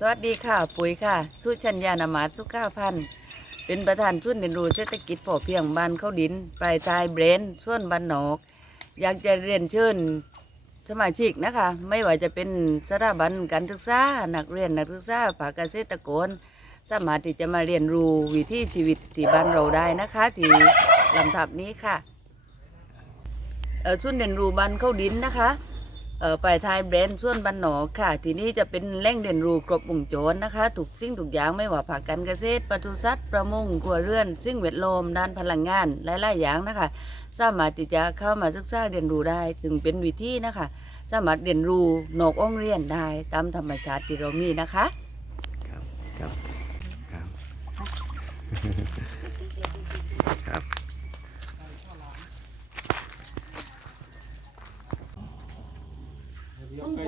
สวัสดีค่ะ ปุ๋ยค่ะ สุชัญญานามาสุข้าพันธ์เป็นประธานชุนเรียนรู้เศรษฐกิจพอเพียงบ้านเข้าดินปลายทายเบรนด์ส่วนบ้านนอก อยากจะเรียนเชิญสมาชิกนะคะ ไม่ว่าจะเป็นสถาบันการศึกษานักเรียนนักศึกษาภาคเกษตรกรสามารถที่จะมาเรียนรู้วิถีชีวิตที่บ้านเราได้นะคะที่ลำทับนี้ค่ะชุนเรียนรู้บ้านเข้าดินนะคะ เอ่อไปทายแบรนด์ส่วนบันหนอกค่ะ ทีนี้จะเป็นแหล่งเรียนรู้ครบวงจรนะคะถูกสิ่งถูกอย่างไม่ว่าภาคการเกษตรปศุสัตว์ประมงครัวเรือน สิ่งแวดล้อมด้านพลังงานหลายๆอย่างนะคะ สามารถที่จะเข้ามาศึกษาเรียนรู้ได้ถึงเป็นวิธีนะคะ สามารถเรียนรู้นอกองเรียนได้ตามธรรมชาติที่เรามีนะคะ ครับ ครับ ครับครับ ต้องหอ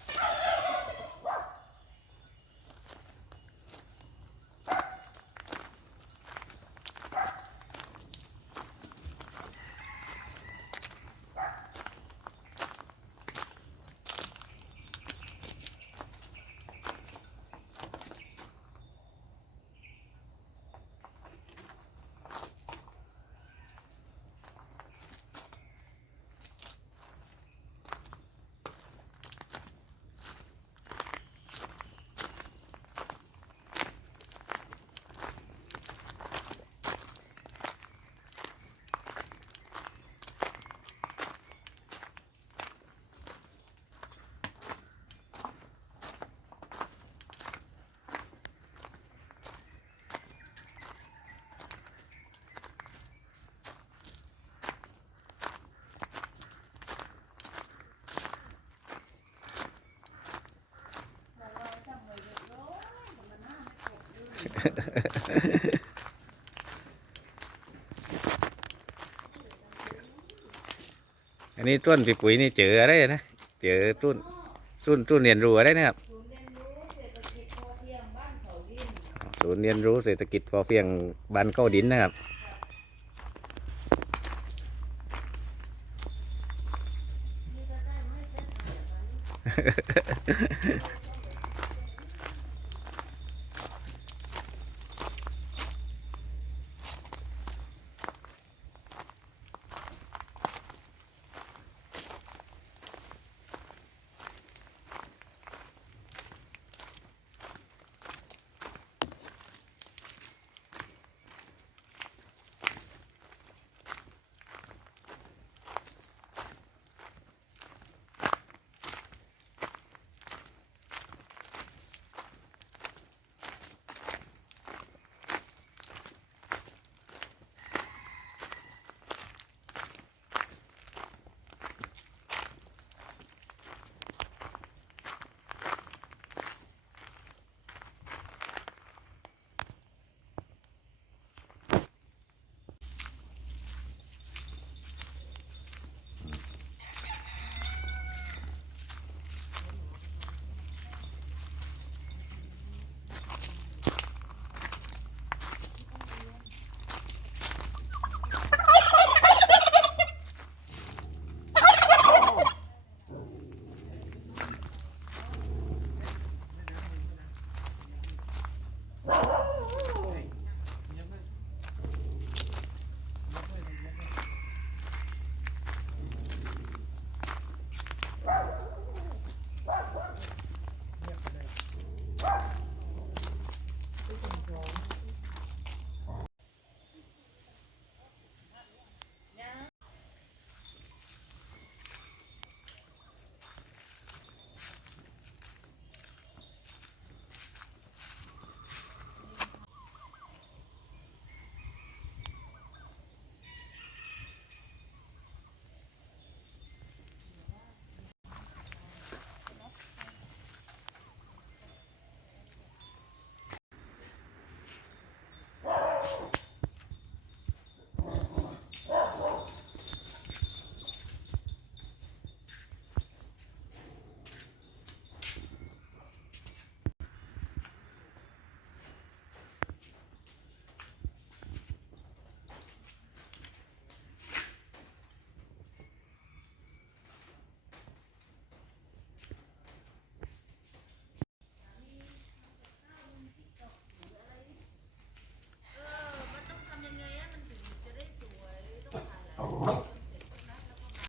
อันนี้ต้นพี่ปุ๋ยนี่เจออะไรนะ เจอต้นต้นต้นเรียนรู้อะไรนะครับศูนย์เรียนรู้เศรษฐกิจพอเพียงบ้านเข้าดินนะครับ